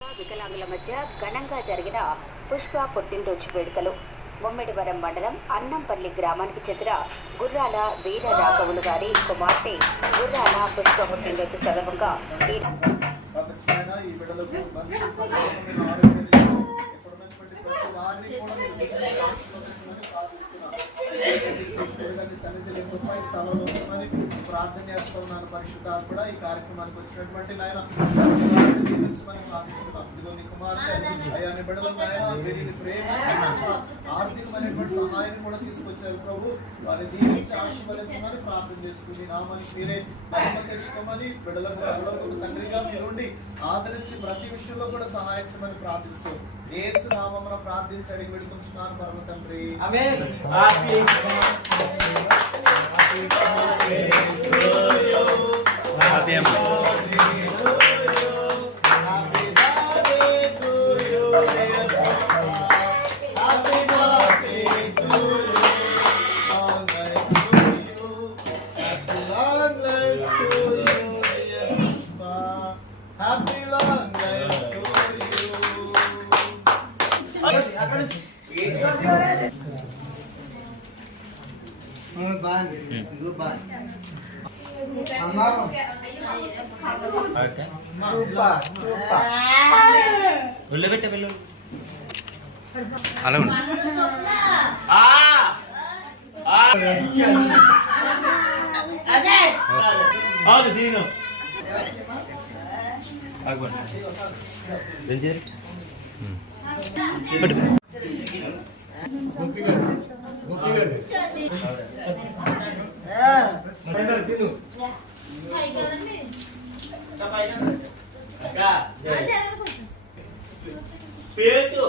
వికలాంగుల మధ్య ఘనంగా జరిగిన పుష్ప పుట్టినరోజు వేడుకలు. ముమ్మిడివరం మండలం అన్నంపల్లి గ్రామానికి చెందిన గుర్రాల వీర రాఘవులు గారి కుమార్తె గుర్రాల పుష్ప పుట్టినరోజు సందర్భంగా ఈ ప్రపంచమైన ఈ బిడ్డలకు మంచి పరిపూర్ణమైన ఆరోగ్యం ఇస్తూ, ఎప్పుడున్నటువంటి ప్రతి వారిని కూడా మీరు దీవించి ఆశీర్వదించమని ప్రార్థిస్తున్నాను. ఈ చూసుకోవడానికి సన్నిధిలో స్థలంలో ఉంచమని ప్రార్థన చేస్తున్నాను పరిశుద్ధాలు కూడా ఈ కార్యక్రమానికి వచ్చినటువంటి నాయన ప్రతి ప్రార్థిస్తున్నాం ఇదిగో నీ కుమార్తె అయ్యా నీ బిడ్డల నాయన వీరిని ప్రేమ ఆర్థికమైనటువంటి సహాయాన్ని కూడా తీసుకొచ్చారు ప్రభు వారి దీవించి ఆశీర్వదించమని ప్రార్థన చేసుకుని నామని మీరే మహిమ తెచ్చుకోమని బిడ్డలకు పరలోకపు తండ్రిగా మీరుండి ఆదరించి ప్రతి విషయంలో కూడా సహాయించమని ప్రార్థిస్తూ ఏసు నామమున ప్రార్థించి అడిగి పెడుకుంటున్నాను పరమ తండ్రి birthday అమ్మ బాగుంది ఇదిగో బాగుంది life to వెళ్ళు అలా ఉండు. ఆగు దీను ఆగండి రంజర్ పేటు